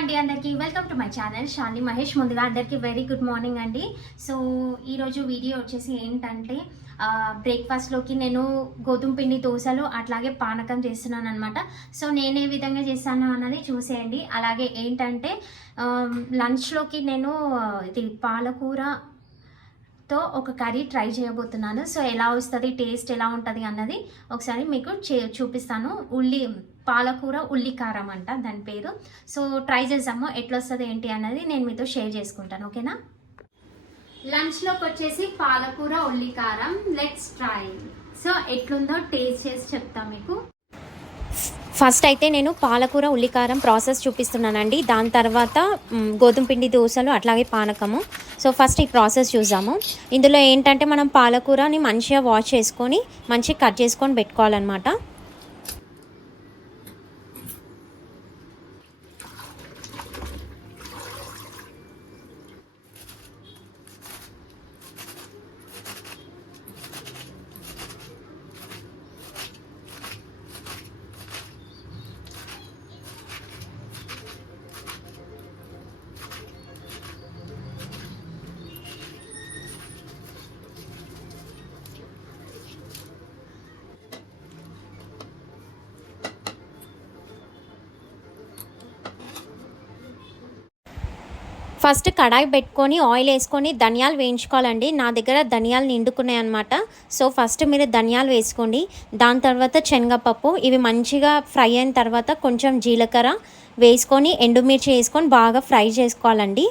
అండి అందరికీ welcome to my channel Shalini Mahesh. ముందుగా అందరికీ వెరీ గుడ్ మార్నింగ్ అండి. సో ఈరోజు వీడియో వచ్చేసి ఏంటంటే బ్రేక్ఫాస్ట్లోకి నేను గోధుమ పిండి దోశలు అట్లాగే పానకం చేస్తున్నాను అనమాట. సో నేను ఏ విధంగా చేస్తాను అన్నది చూసేయండి. అలాగే ఏంటంటే లంచ్లోకి నేను ఇది పాలకూరతో ఒక కర్రీ ట్రై చేయబోతున్నాను. సో ఎలా వస్తుంది, టేస్ట్ ఎలా ఉంటుంది అన్నది ఒకసారి మీకు చూపిస్తాను. పాలకూర ఉల్లి కారం అంట దాని పేరు. సో ట్రై చేద్దాము, ఎట్లా వస్తుంది ఏంటి అన్నది నేను మీతో షేర్ చేసుకుంటాను, ఓకేనా. లంచ్లోకి వచ్చేసి పాలకూర ఉల్లి కారం, లెట్స్ ట్రై. సో ఎట్లుందో టేస్ట్ చేసి చెప్తా మీకు. ఫస్ట్ అయితే నేను పాలకూర ఉల్లికారం ప్రాసెస్ చూపిస్తున్నానండి. దాని తర్వాత గోధుమ పిండి దోశలు అట్లాగే పానకము. సో ఫస్ట్ ఈ ప్రాసెస్ చూద్దాము. ఇందులో ఏంటంటే మనం పాలకూరని మంచిగా వాష్ చేసుకొని మంచిగా కట్ చేసుకొని పెట్టుకోవాలన్నమాట. ఫస్ట్ కడాయి పెట్టుకొని ఆయిల్ వేసుకొని ధనియాలు వేయించుకోవాలండి. నా దగ్గర ధనియాలు నిండుకున్నాయి అనమాట. సో ఫస్ట్ మీరు ధనియాలు వేసుకోండి. దాని తర్వాత శనగపప్పు, ఇవి మంచిగా ఫ్రై అయిన తర్వాత కొంచెం జీలకర్ర వేసుకొని ఎండుమిర్చి వేసుకొని బాగా ఫ్రై చేసుకోవాలండి.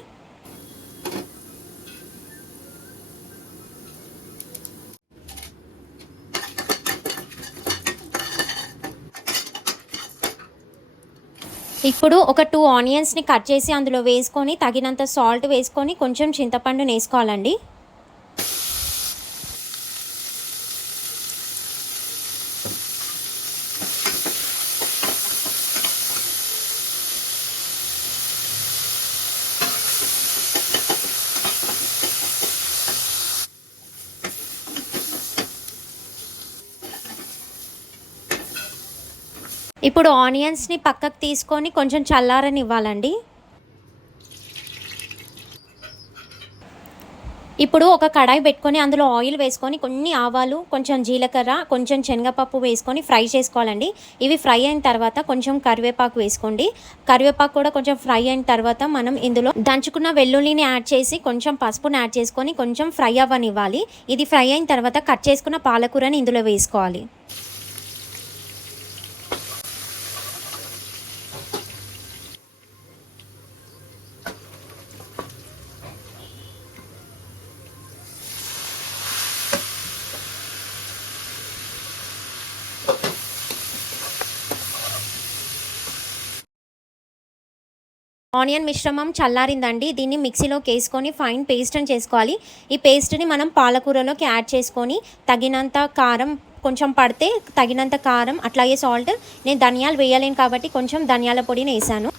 ఇప్పుడు ఒక 2 ఆనియన్స్ని కట్ చేసి అందులో వేసుకొని తగినంత సాల్ట్ వేసుకొని కొంచెం చింతపండుని వేసుకోవాలండి. ఇప్పుడు ఆనియన్స్ని పక్కకు తీసుకొని కొంచెం చల్లారనివ్వాలండి. ఇప్పుడు ఒక కడాయి పెట్టుకొని అందులో ఆయిల్ వేసుకొని కొన్ని ఆవాలు, కొంచెం జీలకర్ర, కొంచెం శనగపప్పు వేసుకొని ఫ్రై చేసుకోవాలండి. ఇవి ఫ్రై అయిన తర్వాత కొంచెం కరివేపాకు వేసుకోండి. కరివేపాకు కూడా కొంచెం ఫ్రై అయిన తర్వాత మనం ఇందులో దంచుకున్న వెల్లుల్లిని యాడ్ చేసి కొంచెం పసుపుని యాడ్ చేసుకొని కొంచెం ఫ్రై అవ్వనివ్వాలి. ఇది ఫ్రై అయిన తర్వాత కట్ చేసుకున్న పాలకూరని ఇందులో వేసుకోవాలి. ఆనియన్ మిశ్రమం చల్లారిందండి. దీన్ని మిక్సీలోకి వేసుకొని ఫైన్ పేస్ట్ అని చేసుకోవాలి. ఈ పేస్ట్ని మనం పాలకూరలోకి యాడ్ చేసుకొని తగినంత కారం, కొంచెం పడితే తగినంత కారం అట్లాగే సాల్ట్. నేను ధనియాలు వేయలేను కాబట్టి కొంచెం ధనియాల పొడిని వేసాను.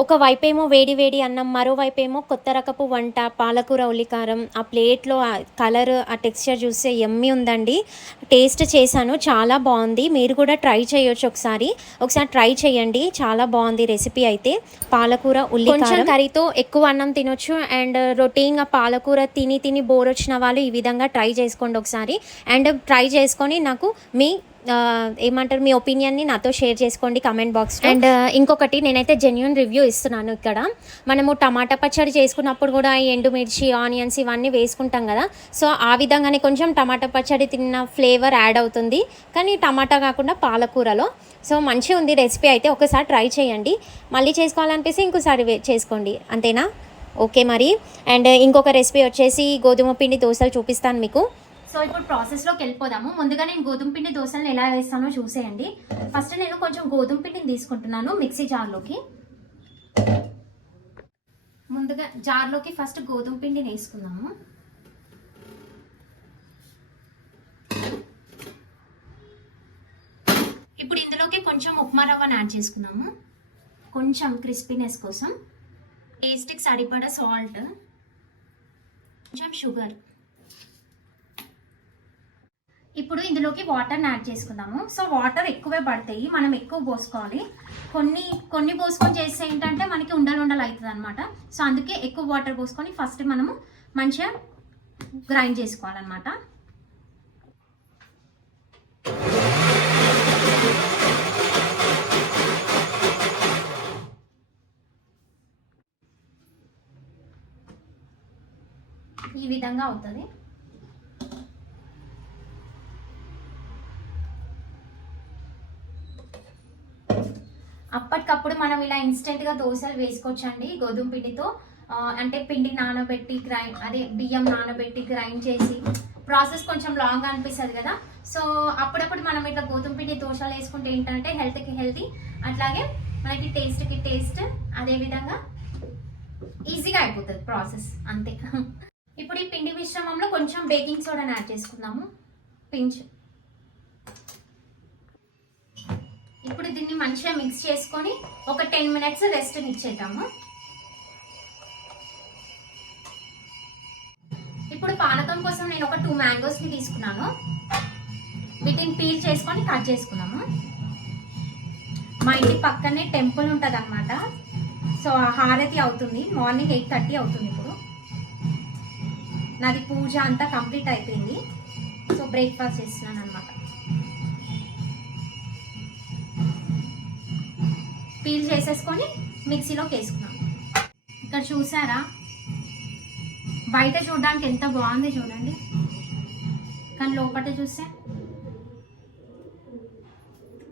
ఒకవైపేమో వేడి వేడి అన్నం, మరోవైపేమో కొత్త రకపు వంట పాలకూర ఉల్లికారం. ఆ ప్లేట్లో ఆ కలర్, ఆ టెక్స్చర్ చూస్తే యమ్మీ ఉందండి. టేస్ట్ చేశాను, చాలా బాగుంది. మీరు కూడా ట్రై చేయొచ్చు. ఒకసారి ట్రై చేయండి, చాలా బాగుంది రెసిపీ అయితే. పాలకూర ఉల్లికారం కర్రీతో ఎక్కువ అన్నం తినొచ్చు. అండ్ రొటీన్గా పాలకూర తిని బోర్ వచ్చిన వాళ్ళు ఈ విధంగా ట్రై చేసుకోండి ఒకసారి. అండ్ ట్రై చేసుకొని నాకు మీ ఏమంటారు మీ ఒపీనియన్ని నాతో షేర్ చేసుకోండి కామెంట్ బాక్స్లో. అండ్ ఇంకొకటి నేనైతే జెన్యూన్ రివ్యూ ఇస్తున్నాను ఇక్కడ. మనము టమాటా పచ్చడి చేసుకున్నప్పుడు కూడా ఎండుమిర్చి ఆనియన్స్ ఇవన్నీ వేసుకుంటాం కదా, సో ఆ విధంగానే కొంచెం టమాటా పచ్చడి తిన్న ఫ్లేవర్ యాడ్ అవుతుంది, కానీ టమాటా కాకుండా పాలకూరలో. సో మంచిగా ఉంది రెసిపీ అయితే, ఒకసారి ట్రై చేయండి. మళ్ళీ చేసుకోవాలనిపిస్తే ఇంకోసారి చేసుకోండి, అంతేనా? ఓకే మరి. అండ్ ఇంకొక రెసిపీ వచ్చేసి గోధుమ పిండి దోశలు చూపిస్తాను మీకు. సో ఇప్పుడు ప్రాసెస్లోకి వెళ్ళిపోదాము. ముందుగా నేను గోధుమ పిండి దోశలను ఎలా వేస్తానో చూసేయండి. ఫస్ట్ నేను కొంచెం గోధుమ పిండిని తీసుకుంటున్నాను మిక్సీ జార్లోకి. ముందుగా జార్లోకి ఫస్ట్ గోధుమ పిండిని వేసుకుందాము. ఇప్పుడు ఇందులోకి కొంచెం ఉప్మా రవ్వను యాడ్ చేసుకుందాము, కొంచెం క్రిస్పీనెస్ కోసం. టేస్ట్కి సరిపడా సాల్ట్, కొంచెం షుగర్. ఇప్పుడు ఇందులోకి వాటర్ని యాడ్ చేసుకుందాము. సో వాటర్ ఎక్కువే పడతాయి, మనం ఎక్కువ పోసుకోవాలి. కొన్ని పోసుకొని చేస్తే ఏంటంటే మనకి ఉండలు అవుతుంది అనమాట. సో అందుకే ఎక్కువ వాటర్ పోసుకొని ఫస్ట్ మనము మంచిగా గ్రైండ్ చేసుకోవాలన్నమాట. ఈ విధంగా అవుతుంది. అప్పటికప్పుడు మనం ఇలా ఇన్స్టెంట్గా దోశలు వేసుకోవచ్చండి గోధుమ పిండితో. అంటే పిండి నానబెట్టి బియ్యం నానబెట్టి గ్రైండ్ చేసి ప్రాసెస్ కొంచెం లాంగ్ అనిపిస్తుంది కదా. సో అప్పుడప్పుడు మనం ఇట్లా గోధుమ పిండి దోశలు వేసుకుంటే ఏంటంటే హెల్త్కి హెల్తీ, అట్లాగే మనకి టేస్ట్కి టేస్ట్, అదేవిధంగా ఈజీగా అయిపోతుంది ప్రాసెస్, అంతే. ఇప్పుడు ఈ పిండి మిశ్రమంలో కొంచెం బేకింగ్ సోడాని యాడ్ చేసుకుందాము, పించ్. ఇప్పుడు దీన్ని మంచిగా మిక్స్ చేసుకొని ఒక 10 minutes రెస్ట్ని ఇచ్చేద్దాము. ఇప్పుడు పానకం కోసం నేను ఒక 2 mangoesని తీసుకున్నాను. వీటిని పీల్ చేసుకొని కట్ చేసుకున్నాము. మా ఇంటి పక్కనే టెంపుల్ ఉంటుంది అనమాట. సో హారతి అవుతుంది, మార్నింగ్ 8:30 అవుతుంది. ఇప్పుడు నాది పూజ అంతా కంప్లీట్ అయిపోయింది. సో బ్రేక్ఫాస్ట్ చేస్తున్నాను అనమాట. పీల్ చేసేసుకొని మిక్సీలోకి వేసుకున్నాం. ఇక్కడ చూసారా, బయట చూడడానికి ఎంత బాగుంది చూడండి, కానీ లోపల చూస్తే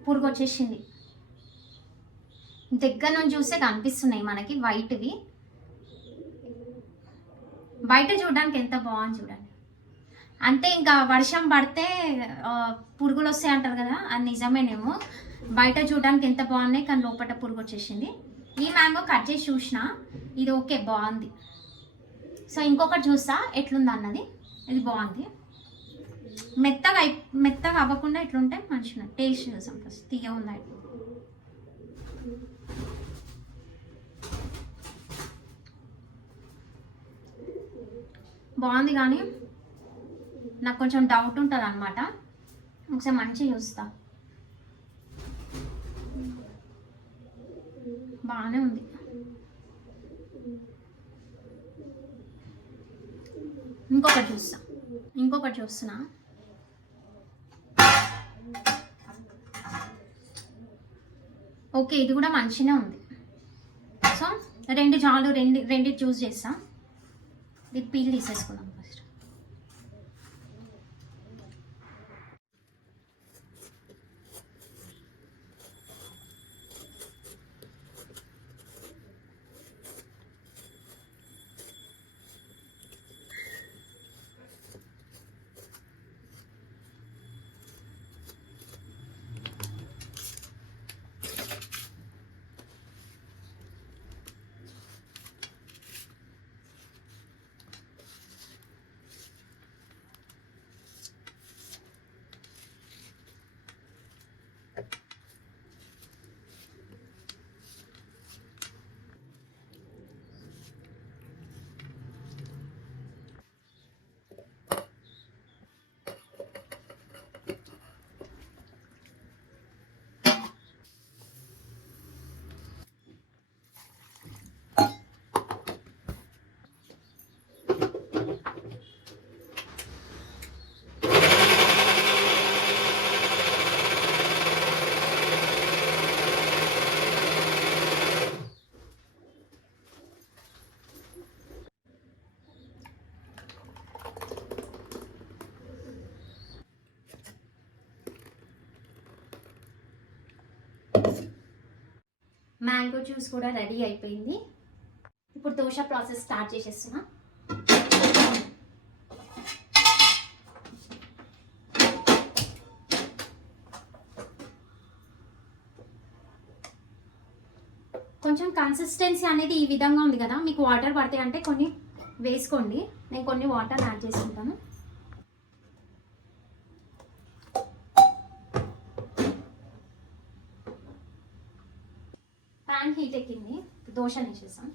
పురుగు వచ్చేసింది. దగ్గర నుంచి చూస్తే కనిపిస్తున్నాయి మనకి వైట్వి, బయట చూడడానికి ఎంత బాగుంది చూడండి. అంతే, ఇంకా వర్షం పడితే పురుగులు వస్తాయి అంటారు కదా, అది నిజమేనేమో. బయట చూడడానికి ఎంత బాగున్నాయి, కానీ లోపల పురుగు వచ్చేసింది. ఈ మ్యాంగో కట్ చేసి చూసిన, ఇది ఓకే బాగుంది. సో ఇంకొకటి చూస్తా ఎట్లుంది అన్నది. ఇది బాగుంది, మెత్తగా అవ్వకుండా ఇట్లుంటే మంచిగా టేస్ట్ చూసాం. ఫస్ట్ తీయ ఉంది, బాగుంది. కానీ నాకు కొంచెం డౌట్ ఉంటుంది అనమాట, ఒకసారి మంచిగా చూస్తా. బాగానే ఉంది. ఇంకొకటి చూస్తున్నా. ఓకే, ఇది కూడా మంచిగానే ఉంది. సో రెండు చూస్ చేస్తా. ఇది పీల్ తీసేసుకుందాం ఫస్ట్. మ్యాంగో జ్యూస్ కూడా రెడీ అయిపోయింది. ఇప్పుడు దోశ ప్రాసెస్ స్టార్ట్ చేసేస్తున్నా. కొంచెం కన్సిస్టెన్సీ అనేది ఈ విధంగా ఉంది కదా, మీకు వాటర్ పడతాయి అంటే కొన్ని వేసుకోండి. నేను కొన్ని వాటర్ యాడ్ చేసుకుంటాను. ప్యాన్ హీట్ ఎక్కింది, దోశ వేసేసాం.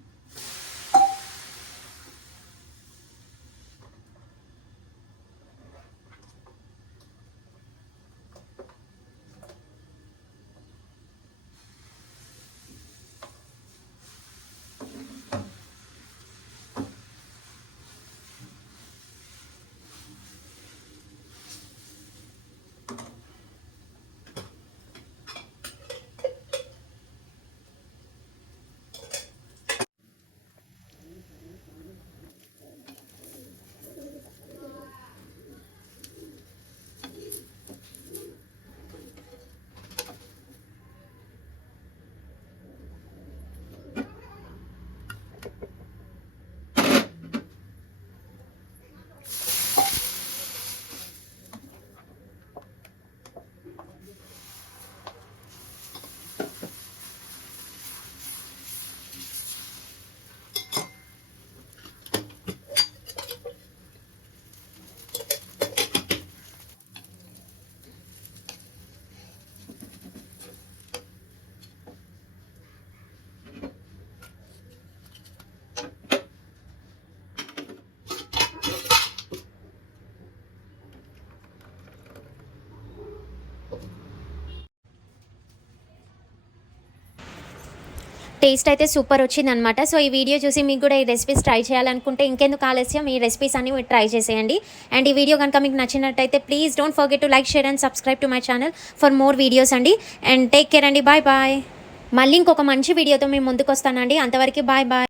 టేస్ట్ అయితే సూపర్ వచ్చింది అనమాట. సో ఈ వీడియో చూసి మీకు కూడా ఈ రెసిపీస్ ట్రై చేయాలనుకుంటే ఇంకెందుకు ఆలస్యం, ఈ రెసిపీస్ అన్ని మీరు ట్రై చేసేయండి. అండ్ ఈ వీడియో కనుక మీకు నచ్చినట్టయితే please don't forget to like, share and subscribe to my channel for more videos అండి. అండ్ టేక్ కేర్ అండి, బాయ్ బాయ్. మళ్ళీ ఇంకొక మంచి వీడియోతో మేము ముందుకు వస్తానండి. అంతవరకు బాయ్ బాయ్.